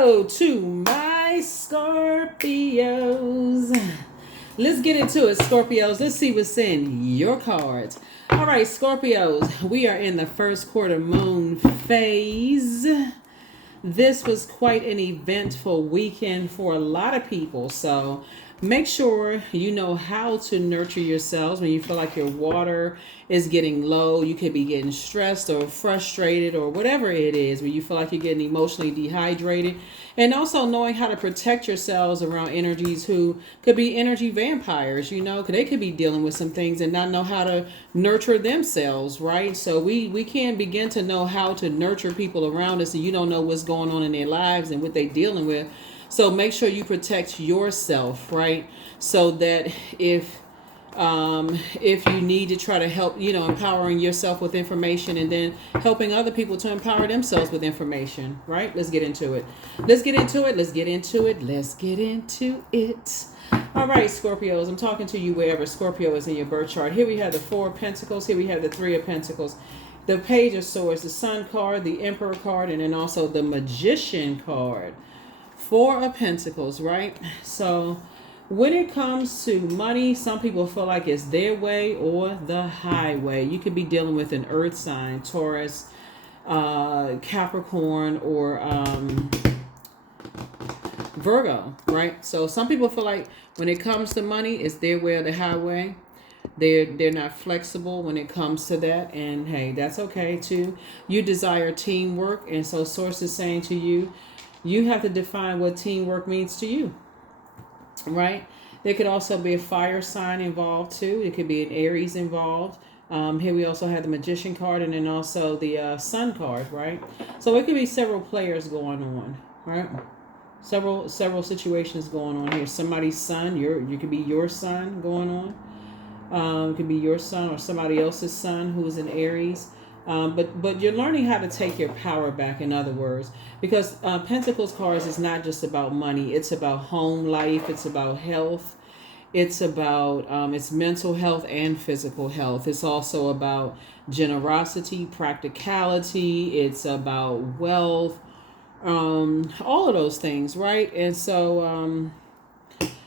Hello to my Scorpios. Let's get into it, Scorpios. Let's see what's in your cards. All right, Scorpios, we are in the first quarter moon phase. This was quite an eventful weekend for a lot of people. So make sure you know how to nurture yourselves when you feel like your water is getting low. You could be getting stressed or frustrated or whatever it is, when you feel like you're getting emotionally dehydrated. And also knowing how to protect yourselves around energies who could be energy vampires, because they could be dealing with some things and not know how to nurture themselves, right? So we can begin to know how to nurture people around us, and you don't know what's going on in their lives and what they're dealing with. So make sure you protect yourself, right? So that if you need to try to help, empowering yourself with information and then helping other people to empower themselves with information, right? Let's get into it. Let's get into it. Let's get into it. Let's get into it. All right, Scorpios, I'm talking to you wherever Scorpio is in your birth chart. Here we have the Four of Pentacles. Here we have the Three of Pentacles. The Page of Swords, the Sun card, the Emperor card, and then also the Magician card. Four of Pentacles, right? So when it comes to money, some people feel like it's their way or the highway. You could be dealing with an earth sign, Taurus, Capricorn, or Virgo, right? So some people feel like when it comes to money, it's their way or the highway. They're not flexible when it comes to that, and hey, that's okay too. You desire teamwork, and so Source is saying to you, you have to define what teamwork means to you, right? There could also be a fire sign involved too. It could be an Aries involved. Here we also have the Magician card, and then also the Sun card, right? So it could be several players going on, right? Several situations going on here. Somebody's son, you could be your son going on. It could be your son or somebody else's son who is an Aries. But you're learning how to take your power back, in other words, because Pentacles cards is not just about money. It's about home life. It's about health. It's about it's mental health and physical health. It's also about generosity, practicality. It's about wealth, all of those things, right? And so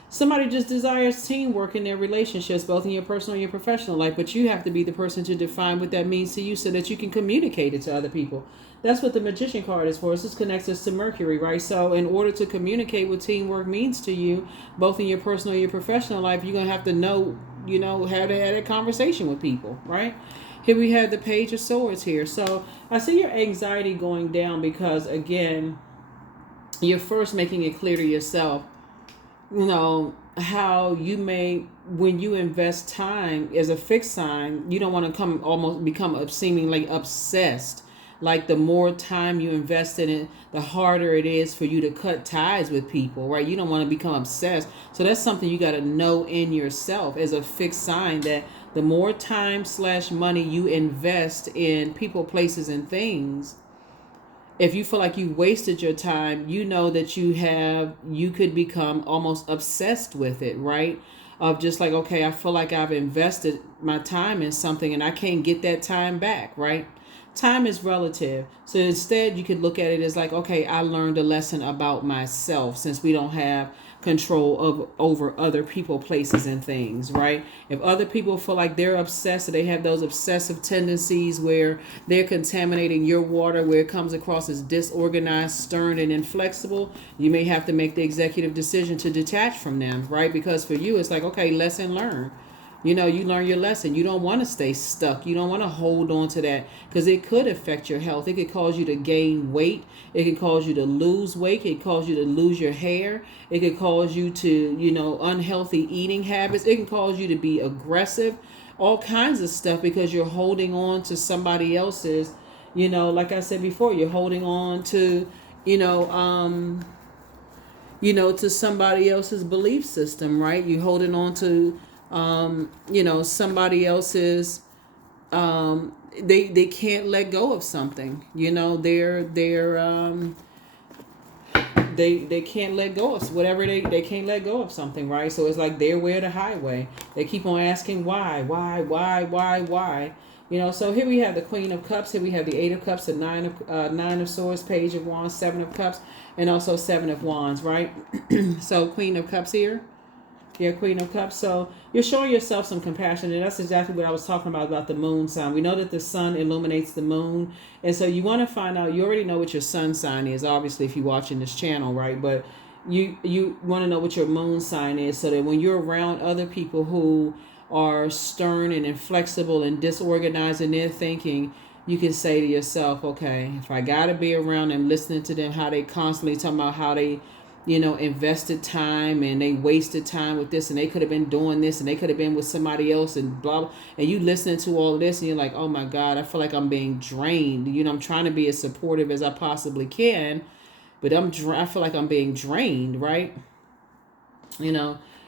somebody just desires teamwork in their relationships, both in your personal and your professional life, but you have to be the person to define what that means to you so that you can communicate it to other people. That's what the Magician card is for. This connects us to Mercury, right? So in order to communicate what teamwork means to you, both in your personal and your professional life, you're going to have to know, how to have a conversation with people, right? Here we have the Page of Swords here. So I see your anxiety going down because, again, you're first making it clear to yourself, how you may, when you invest time as a fixed sign, you don't want to almost become seemingly obsessed. Like the more time you invest in it, the harder it is for you to cut ties with people, right? You don't want to become obsessed. So that's something you got to know in yourself as a fixed sign, that the more time / money you invest in people, places, and things, if you feel like you wasted your time, you know that you could become almost obsessed with it, right? Of just like, okay, I feel like I've invested my time in something and I can't get that time back, right? Time is relative. So instead, you could look at it as like, okay, I learned a lesson about myself, since we don't have control over other people, places, and things, right? If other people feel like they're obsessed, or they have those obsessive tendencies where they're contaminating your water, where it comes across as disorganized, stern, and inflexible, you may have to make the executive decision to detach from them, right? Because for you, it's like, okay, lesson learned. You learn your lesson. You don't want to stay stuck. You don't want to hold on to that, because it could affect your health. It could cause you to gain weight. It could cause you to lose weight. It could cause you to lose your hair. It could cause you to, unhealthy eating habits. It can cause you to be aggressive, all kinds of stuff, because you're holding on to somebody else's, like I said before, you're holding on to, to somebody else's belief system, right? You're holding on to somebody else's, they can't let go of something, they can't let go of whatever, they can't let go of something, right? So it's like their way or the highway. They keep on asking why. So here we have the Queen of Cups. Here we have the Eight of Cups, the Nine of Swords, Page of Wands, Seven of Cups, and also Seven of Wands, right? So Queen of Cups here. Yeah, Queen of Cups. So you're showing yourself some compassion, and that's exactly what I was talking about the moon sign. We know that the sun illuminates the moon, and so you want to find out. You already know what your sun sign is, obviously, if you're watching this channel, right? But you want to know what your moon sign is, so that when you're around other people who are stern and inflexible and disorganized in their thinking, you can say to yourself, okay, if I gotta be around them, listening to them, how they constantly talking about how they invested time and they wasted time with this, and they could have been doing this, and they could have been with somebody else, and blah, blah, and you listening to all of this, and you're like, oh my God, I feel like I'm being drained. I'm trying to be as supportive as I possibly can, but I feel like I'm being drained, right?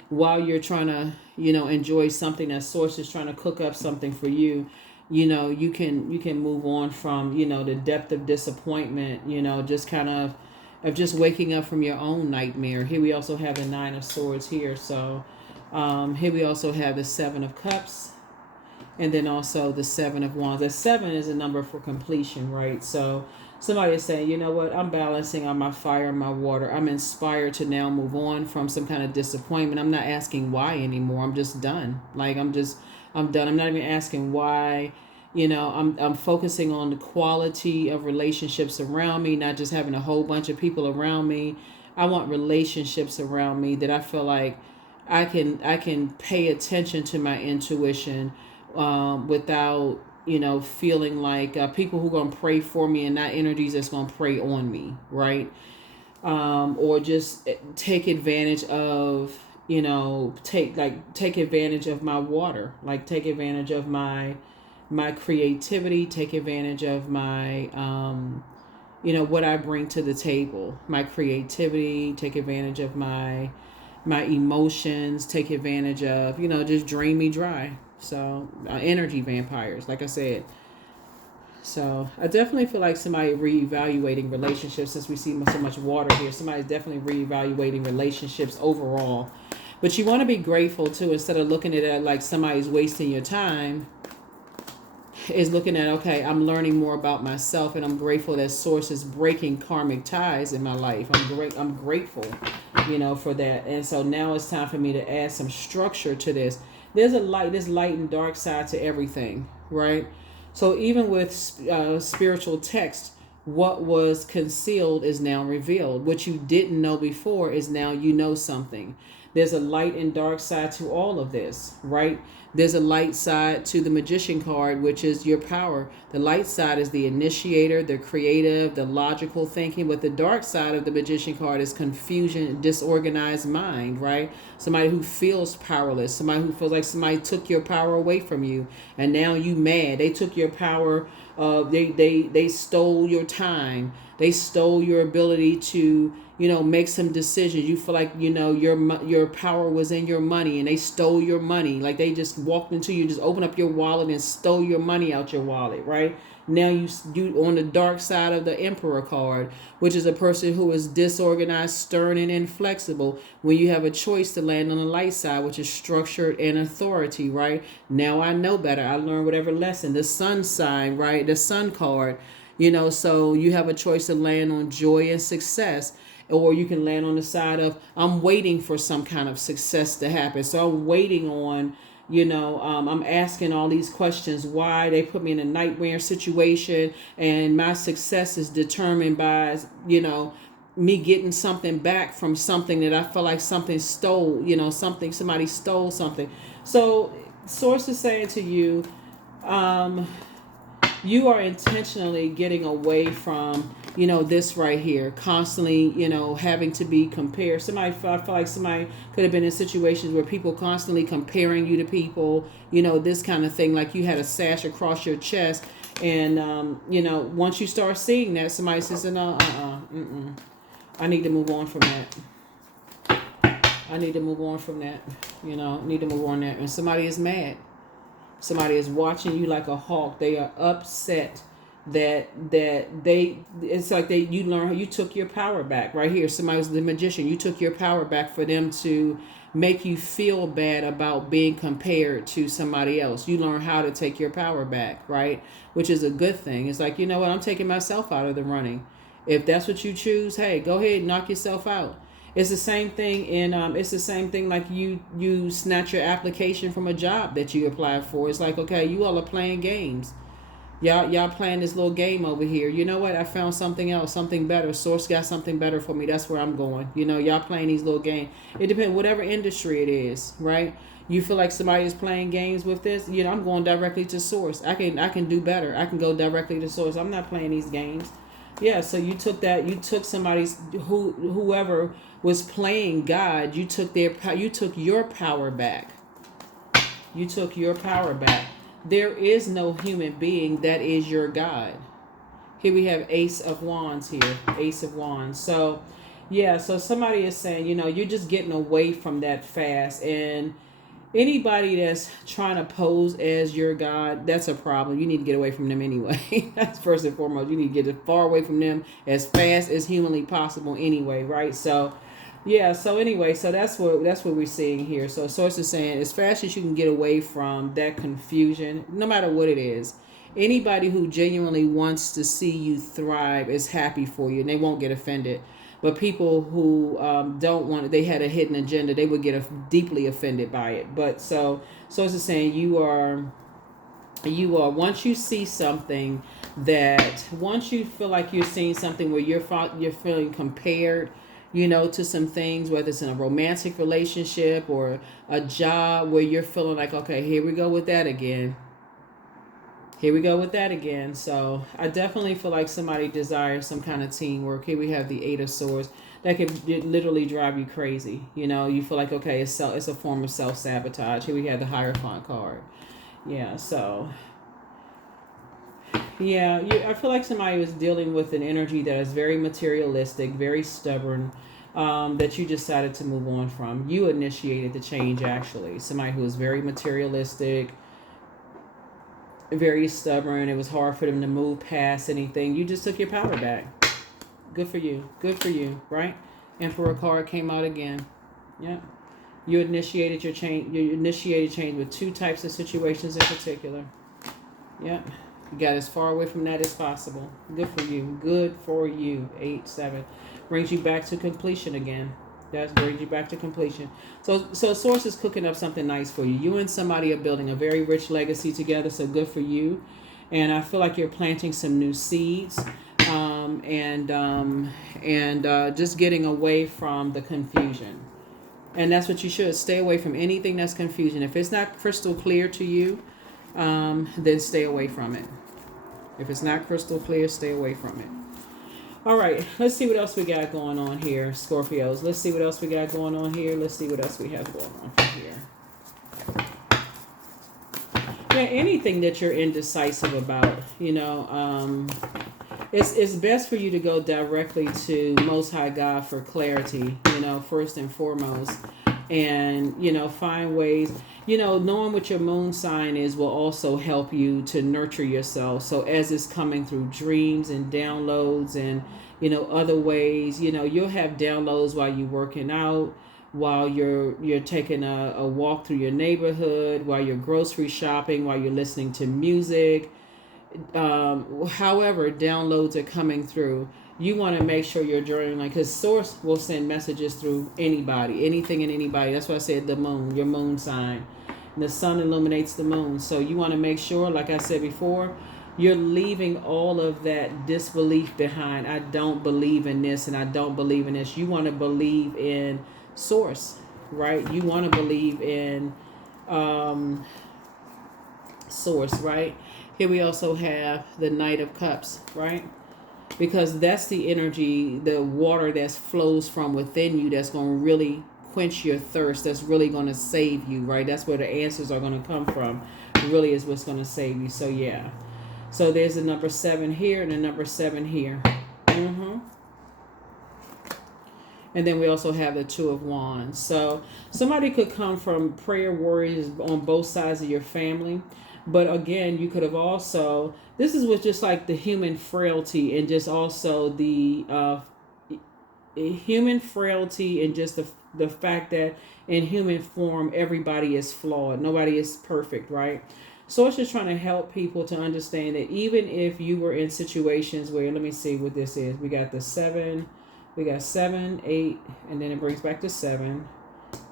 While you're trying to, enjoy something that source is trying to cook up something for you, you can move on from, the depth of disappointment, just kind of just waking up from your own nightmare. Here we also have the Nine of Swords here. So here we also have the Seven of Cups, and then also the Seven of Wands. The 7 is a number for completion, right? So somebody is saying, you know what, I'm balancing on my fire and my water. I'm inspired to now move on from some kind of disappointment. I'm not asking why anymore. I'm just done. Like I'm done. I'm not even asking why. I'm focusing on the quality of relationships around me, not just having a whole bunch of people around me. I want relationships around me that I feel like I can pay attention to my intuition without feeling like people who are going to pray for me, and not energies that's going to prey on me, right? Or just take advantage of take advantage of my water, like take advantage of my creativity, take advantage of my what I bring to the table, my creativity, take advantage of my emotions, take advantage of just drain me dry. So energy vampires, like I said. So I definitely feel like somebody reevaluating relationships, since we see so much water here. Somebody's definitely reevaluating relationships overall. But you want to be grateful too, instead of looking at it like somebody's wasting your time. Is looking at, okay, I'm learning more about myself, and I'm grateful that source is breaking karmic ties in my life. I'm grateful, for that. And so now it's time for me to add some structure to this. There's light and dark side to everything, right? So even with spiritual text, what was concealed is now revealed. What you didn't know before is now something. There's a light and dark side to all of this, right? There's a light side to the Magician card, which is your power. The light side is the initiator, the creative, the logical thinking. But the dark side of the Magician card is confusion, disorganized mind, right? Somebody who feels powerless. Somebody who feels like somebody took your power away from you, and now you mad. They took your power. They stole your time. They stole your ability to make some decisions. You feel like your power was in your money, and they stole your money. Like they just walked into you, just opened up your wallet and stole your money out your wallet, right? Now you on the dark side of the Emperor card, which is a person who is disorganized, stern, and inflexible. When you have a choice to land on the light side, which is structured and authority, right? Now I know better. I learned whatever lesson. The Sun sign, right? The Sun card, so you have a choice to land on joy and success. Or you can land on the side of, I'm waiting for some kind of success to happen. So I'm waiting on, I'm asking all these questions. Why they put me in a nightmare situation, and my success is determined by, me getting something back from something that I feel like somebody stole something. So source is saying to you, you are intentionally getting away from, this right here, constantly, having to be compared. I feel like somebody could have been in situations where people constantly comparing you to people, this kind of thing, like you had a sash across your chest. And, once you start seeing that, somebody says, no, I need to move on from that. Need to move on that. And somebody is mad. Somebody is watching you like a hawk. They are upset it's like you took your power back. Right here, somebody was the magician. You took your power back for them to make you feel bad about being compared to somebody else. You learn how to take your power back, right? Which is a good thing. It's like, you know what, I'm taking myself out of the running. If that's what you choose, hey, go ahead and knock yourself out. It's the same thing it's the same thing like you snatch your application from a job that you applied for. It's like, okay, you all are playing games. Y'all playing this little game over here. You know what? I found something else, something better. Source got something better for me. That's where I'm going. You know, y'all playing these little games. It depends, whatever industry it is, right? You feel like somebody is playing games with this, you know, I'm going directly to source. I can do better. I can go directly to source. I'm not playing these games. Yeah, so you took somebody's whoever was playing God, you took your power back. You took your power back. There is no human being that is your God. Here we have Ace of Wands here. Ace of Wands. So, yeah, so somebody is saying, you know, you're just getting away from that fast. And anybody that's trying to pose as your God, that's a problem. You need to get away from them anyway. That's first and foremost. You need to get as far away from them as fast as humanly possible anyway, right? So, yeah, so anyway, so that's what we're seeing here. So source is saying as fast as you can get away from that confusion, no matter what it is. Anybody who genuinely wants to see you thrive is happy for you and they won't get offended. But people who don't want it, they had a hidden agenda, they would get deeply offended by it. But so source is saying you are once you see something once you feel like you're seeing something where you're feeling compared, you know, to some things, whether it's in a romantic relationship or a job where you're feeling like, okay, here we go with that again. Here we go with that again. So I definitely feel like somebody desires some kind of teamwork. Here we have the Eight of Swords. That could literally drive you crazy. You know, you feel like, okay, it's a form of self-sabotage. Here we have the Hierophant card. Yeah, so... yeah, I feel like somebody was dealing with an energy that is very materialistic, very stubborn, that you decided to move on from. You initiated the change, actually. Somebody who was very materialistic, very stubborn. It was hard for them to move past anything. You just took your power back. Good for you. Good for you, right? Emperor card came out again. Yeah. You initiated your change. You initiated change with two types of situations in particular. Yeah. You got as far away from that as possible. Good for you. Good for you. 8, 7. Brings you back to completion again. That brings you back to completion. So Source is cooking up something nice for you. You and somebody are building a very rich legacy together. So good for you. And I feel like you're planting some new seeds. Just getting away from the confusion. And that's what you should. Stay away from anything that's confusion. If it's not crystal clear to you, then stay away from it. If it's not crystal clear, stay away from it. All right, let's see what else we got going on here, Scorpios. Let's see what else we got going on here. Let's see what else we have going on here. Yeah, anything that you're indecisive about, you know, it's best for you to go directly to Most High God for clarity, you know, first and foremost. And, you know, find ways, you know, knowing what your moon sign is will also help you to nurture yourself. So as it's coming through dreams and downloads and, you know, other ways, you know, you'll have downloads while you're working out, while you're taking a walk through your neighborhood, while you're grocery shopping, while you're listening to music. However, downloads are coming through. You want to make sure you're journaling, because Source will send messages through anybody, anything and anybody. That's why I said the moon, your moon sign. And the sun illuminates the moon. So you want to make sure, like I said before, you're leaving all of that disbelief behind. I don't believe in this and I don't believe in this. You want to believe in Source, right? You want to believe in Source, right? Here we also have the Knight of Cups, right? Because that's the energy, the water that flows from within you that's going to really quench your thirst. That's really going to save you, right? That's where the answers are going to come from. It really is what's going to save you. So, yeah. So, there's the number 7 here and the number 7 here. And then we also have the Two of Wands. So, somebody could come from prayer warriors on both sides of your family. But again, you could have also, this is with just like the human frailty and just also the human frailty and just the fact that in human form everybody is flawed, nobody is perfect, right? So it's just trying to help people to understand that even if you were in situations where, let me see what this is, we got the 7, we got 7, 8, and then it brings back to 7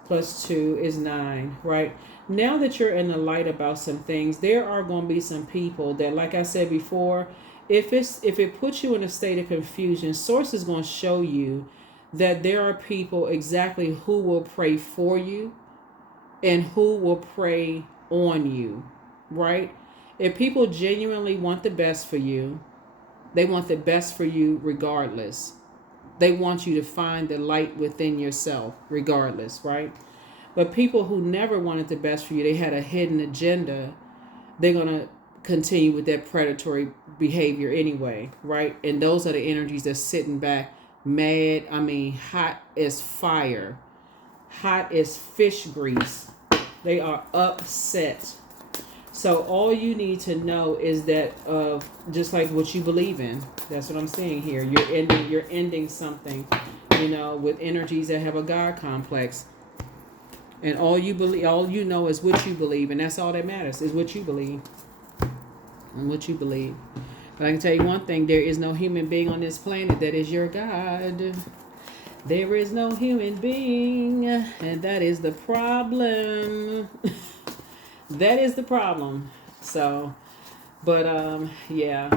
plus 2 is 9, right? Now that you're in the light about some things, there are going to be some people that, like I said before, if it puts you in a state of confusion, source is going to show you that there are people exactly who will pray for you and who will pray on you, right? If people genuinely want the best for you, they want the best for you regardless. They want you to find the light within yourself regardless, right? But people who never wanted the best for you, they had a hidden agenda, they're going to continue with that predatory behavior anyway, right? And those are the energies that's sitting back mad, hot as fire, hot as fish grease. They are upset. So all you need to know is that just like what you believe in. That's what I'm saying here. You're ending something, with energies that have a God complex. And all you know is what you believe, and that's all that matters is what you believe. And what you believe. But I can tell you one thing, there is no human being on this planet that is your God. There is no human being, and that is the problem. That is the problem. So, but yeah,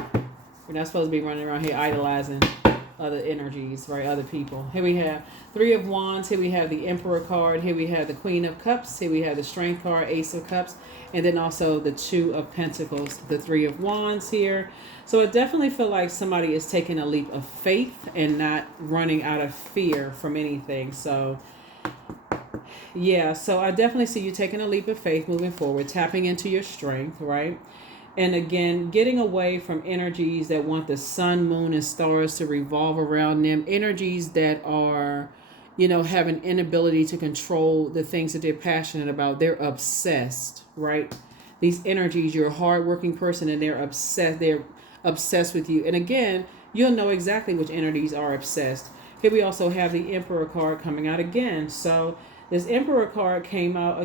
we're not supposed to be running around here idolizing other energies, right? Other people. Here we have 3 of Wands. Here we have the Emperor card. Here we have the Queen of Cups. Here we have the Strength card, Ace of Cups, and then also the 2 of Pentacles, the 3 of Wands here. So I definitely feel like somebody is taking a leap of faith and not running out of fear from anything. So yeah, so I definitely see you taking a leap of faith moving forward, tapping into your strength, right? And again, getting away from energies that want the sun, moon, and stars to revolve around them. Energies that are, have an inability to control the things that they're passionate about. They're obsessed, right? These energies, you're a hardworking person and they're obsessed. They're obsessed with you. And again, you'll know exactly which energies are obsessed. Here we also have the Emperor card coming out again. So this Emperor card came out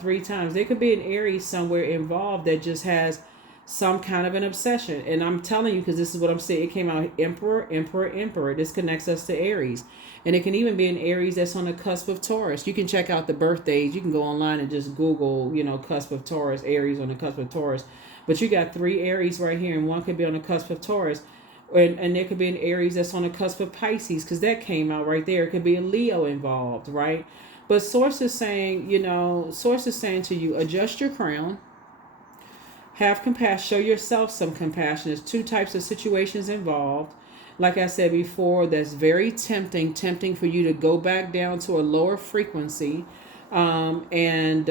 3 times. There could be an Aries somewhere involved that just has some kind of an obsession. And I'm telling you, because this is what I'm saying. It came out Emperor, Emperor, Emperor. This connects us to Aries. And it can even be an Aries that's on the cusp of Taurus. You can check out the birthdays. You can go online and just Google, cusp of Taurus, Aries on the cusp of Taurus. But you got 3 Aries right here, and one could be on the cusp of Taurus. And there could be an Aries that's on the cusp of Pisces, because that came out right there. It could be a Leo involved, right? But Source is saying to you, adjust your crown, have compassion, show yourself some compassion. There's 2 types of situations involved. Like I said before, that's very tempting for you to go back down to a lower frequency. And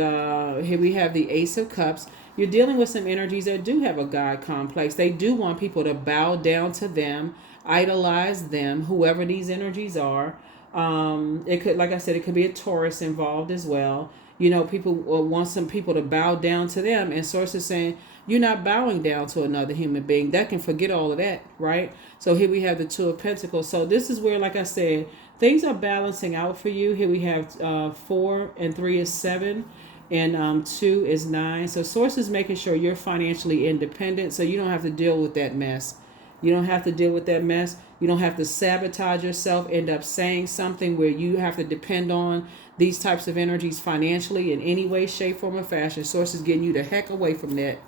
here we have the Ace of Cups. You're dealing with some energies that do have a God complex. They do want people to bow down to them, idolize them, whoever these energies are. It could, like I said, it could be a Taurus involved as well. People want some people to bow down to them, and Source is saying you're not bowing down to another human being. That can forget all of that, right? So here we have the 2 of Pentacles. So this is where, like I said, things are balancing out for you. Here we have 4 and 3 is 7. And 2 is 9. So Source is making sure you're financially independent, so you don't have to deal with that mess. You don't have to deal with that mess. You don't have to sabotage yourself, end up saying something where you have to depend on these types of energies financially in any way, shape, form, or fashion. Source is getting you the heck away from that.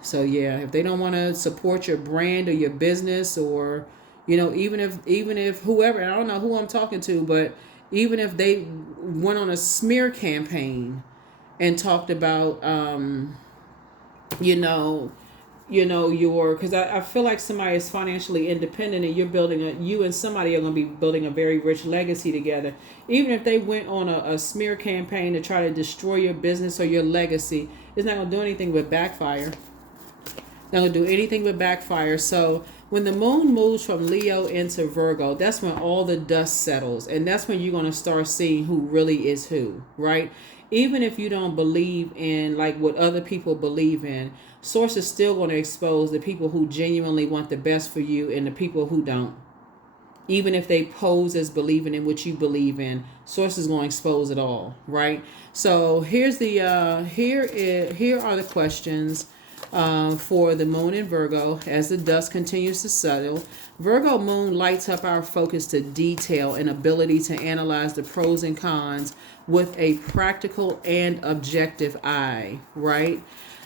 So yeah, if they don't want to support your brand or your business, or even if whoever, I don't know who I'm talking to, but even if they went on a smear campaign and talked about because I feel like somebody is financially independent, and you and somebody are going to be building a very rich legacy together. Even if they went on a smear campaign to try to destroy your business or your legacy, it's not going to do anything but backfire. Not going to do anything but backfire. So when the moon moves from Leo into Virgo, that's when all the dust settles, and that's when you're going to start seeing who really is who, right? even if you don't believe in like what other people believe in, Source is still going to expose the people who genuinely want the best for you and the people who don't. Even if they pose as believing in what you believe in, Source is going to expose it all, right? So here's the here are the questions for the moon in Virgo as the dust continues to settle. Virgo moon lights up our focus to detail and ability to analyze the pros and cons with a practical and objective eye, right?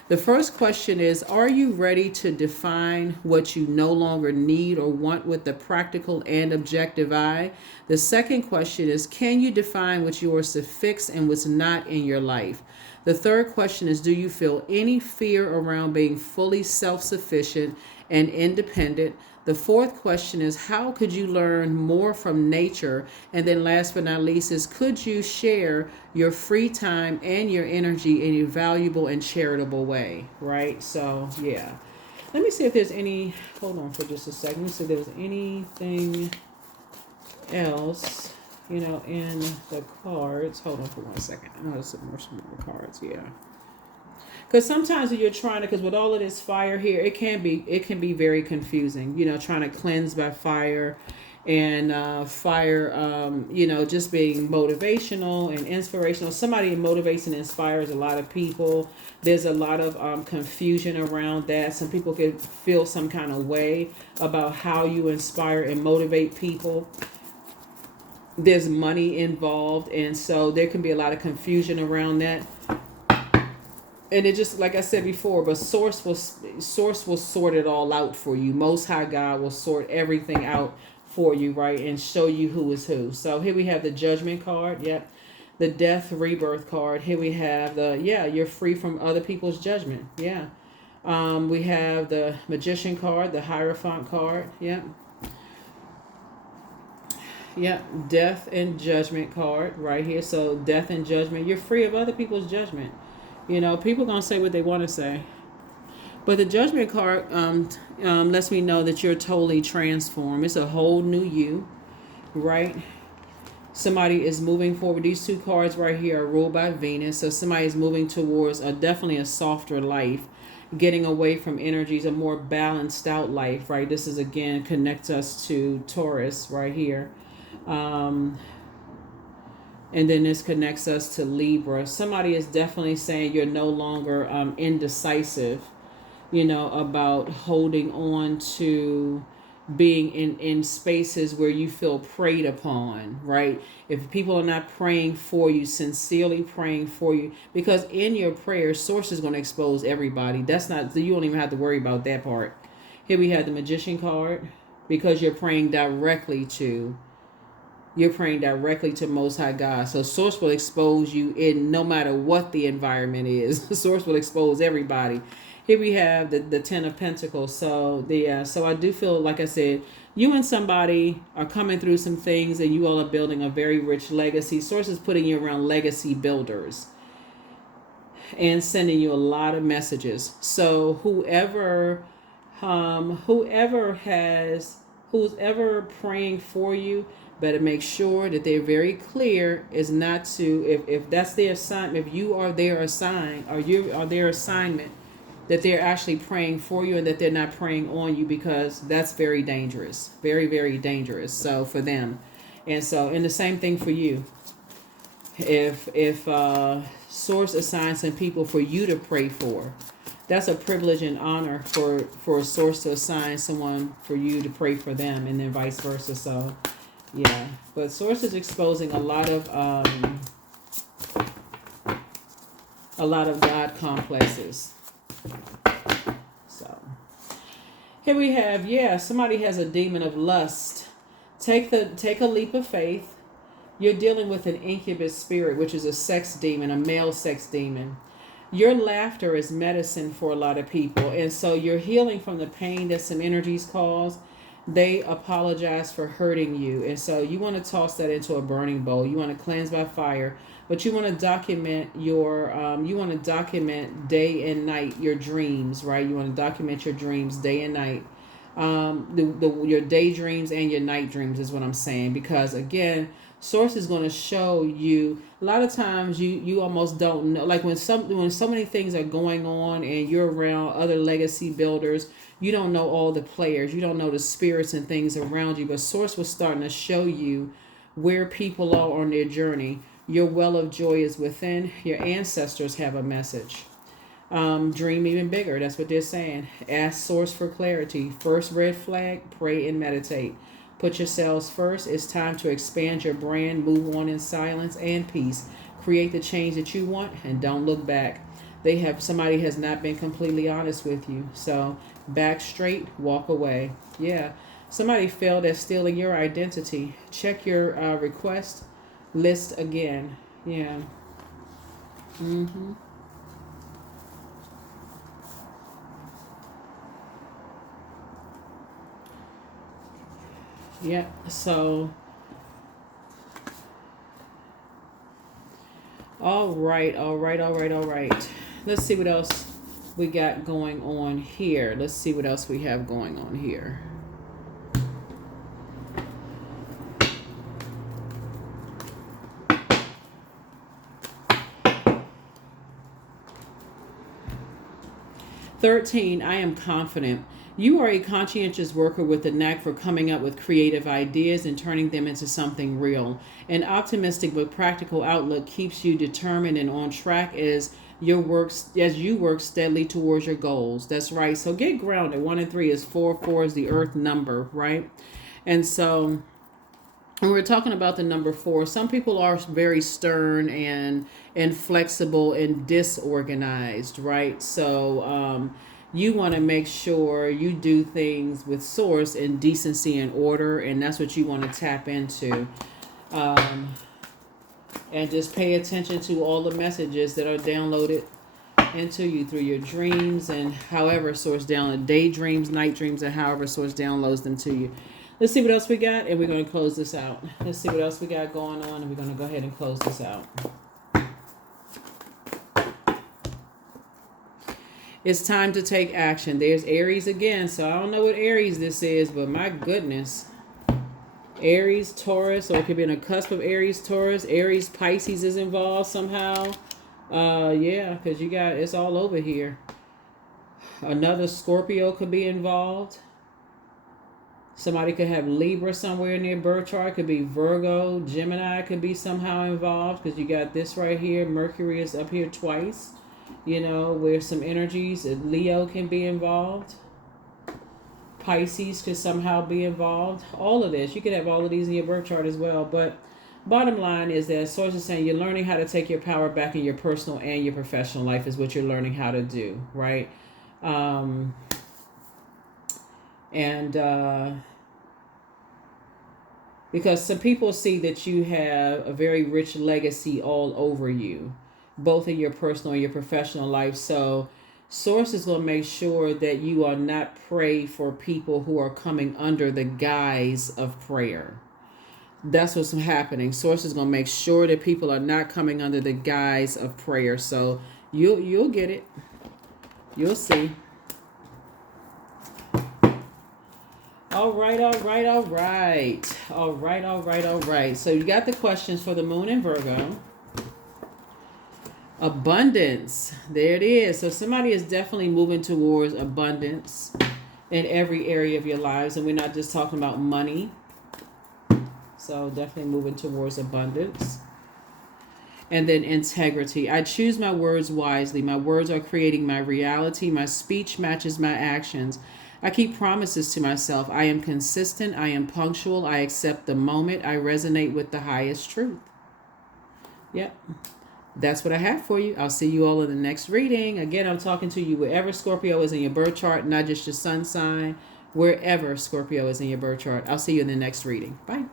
The first question is, are you ready to define what you no longer need or want with the practical and objective eye? The second question is, can you define what's yours to fix and what's not in your life? The third question is, do you feel any fear around being fully self-sufficient and independent? The fourth question is, how could you learn more from nature? And then last but not least is, could you share your free time and your energy in a valuable and charitable way, right? So, yeah. Let me see if there's any, hold on for just a second. Let me see if there's anything else, in the cards. Hold on for 1 second. I know there's some more cards, yeah. Because sometimes when you're trying to, because with all of this fire here, it can be very confusing, trying to cleanse by fire and fire, just being motivational and inspirational. Somebody motivates and inspires a lot of people. There's a lot of confusion around that. Some people can feel some kind of way about how you inspire and motivate people. There's money involved, and so there can be a lot of confusion around that. And it just, like I said before, but Source will sort it all out for you. Most High God will sort everything out for you, right? And show you who is who. So here we have the Judgment card. Yep. The Death Rebirth card. Here we have you're free from other people's judgment. Yeah. We have the Magician card, the Hierophant card. Yep. Yep. Death and Judgment card right here. So Death and Judgment. You're free of other people's judgment. People are going to say what they want to say. But the Judgment card lets me know that you're totally transformed. It's a whole new you, right? Somebody is moving forward. These two cards right here are ruled by Venus. So somebody is moving towards definitely a softer life, getting away from energies, a more balanced out life, right? This is, again, connects us to Taurus right here. And then this connects us to Libra. Somebody is definitely saying you're no longer indecisive, about holding on to being in spaces where you feel preyed upon, right? If people are not praying for you, sincerely praying for you, because in your prayers, Source is going to expose everybody. You don't even have to worry about that part. Here we have the Magician card, because you're praying directly to Most High God. So Source will expose you in no matter what the environment is. Source will expose everybody. Here we have the Ten of Pentacles. So so I do feel, like I said, you and somebody are coming through some things and you all are building a very rich legacy. Source is putting you around legacy builders and sending you a lot of messages. So whoever praying for you, better make sure that they're very clear is not to, if that's their assignment, if you are their assign, or you are their assignment, that they're actually praying for you and that they're not praying on you, because that's very dangerous. Very, very dangerous. So for them. And the same thing for you. If Source assigns some people for you to pray for, that's a privilege and honor for a Source to assign someone for you to pray for them, and then vice versa. So yeah, but Source is exposing a lot of God complexes. So here we have, somebody has a demon of lust. Take a leap of faith. You're dealing with an incubus spirit, which is a sex demon, a male sex demon. Your laughter is medicine for a lot of people, and so you're healing from the pain that some energies cause. They apologize for hurting you, and so you want to toss that into a burning bowl. You want to cleanse by fire, but you want to document day and night your dreams, right? You want to document your dreams day and night. Your daydreams and your night dreams is what I'm saying, because again, source is going to show you a lot of times you almost don't know, like when so many things are going on and you're around other legacy builders, you don't know all the players, you don't know the spirits and things around you, but source was starting to show you where people are on their journey. Your well of joy is within. Your ancestors have a message. Dream even bigger. That's what they're saying. Ask source for clarity. First red flag, pray and meditate. Put yourselves first. It's time to expand your brand. Move on in silence and peace. Create the change that you want and don't look back. Somebody has not been completely honest with you. So back straight, walk away. Yeah. Somebody failed at stealing your identity. Check your request list again. Yeah. Mm-hmm. Yeah, so all right, all right, all right, all right. Let's see what else we got going on here. Let's see what else we have going on here. "13, I am confident. You are a conscientious worker with a knack for coming up with creative ideas and turning them into something real. An optimistic but practical outlook keeps you determined and on track as you work steadily towards your goals." That's right. So get grounded. 1 and 3 is 4. 4 is the earth number, right? And so when we're talking about the number 4, some people are very stern and inflexible and disorganized, right? So you want to make sure you do things with source in decency and order, and that's what you want to tap into. And just pay attention to all the messages that are downloaded into you through your dreams and however source download daydreams, night dreams, and however source downloads them to you. Let's see what else we got, and we're going to close this out. Let's see what else we got going on, and we're going to go ahead and close this out. It's time to take action. There's Aries again, so I don't know what Aries this is, but my goodness. Aries, Taurus, or it could be on a cusp of Aries, Taurus. Aries, Pisces is involved somehow. Yeah, because it's all over here. Another Scorpio could be involved. Somebody could have Libra somewhere in their birth chart. Could be Virgo. Gemini could be somehow involved, because you got this right here. Mercury is up here twice. Where some energies. Leo can be involved. Pisces could somehow be involved. All of this. You could have all of these in your birth chart as well. But bottom line is that source is saying you're learning how to take your power back in your personal and your professional life is what you're learning how to do, right? Because some people see that you have a very rich legacy all over you, both in your personal and your professional life. So source is going to make sure that you are not prey for people who are coming under the guise of prayer. That's what's happening. Source is going to make sure that people are not coming under the guise of prayer. So you'll get it. You'll see. All right, all right, all right. All right, all right, all right. So you got the questions for the moon in Virgo. Abundance. There it is. So somebody is definitely moving towards abundance in every area of your lives. And we're not just talking about money. So definitely moving towards abundance. And then integrity. I choose my words wisely. My words are creating my reality. My speech matches my actions. I keep promises to myself. I am consistent. I am punctual. I accept the moment. I resonate with the highest truth. Yep. That's what I have for you. I'll see you all in the next reading. Again, I'm talking to you wherever Scorpio is in your birth chart, not just your sun sign, wherever Scorpio is in your birth chart. I'll see you in the next reading. Bye.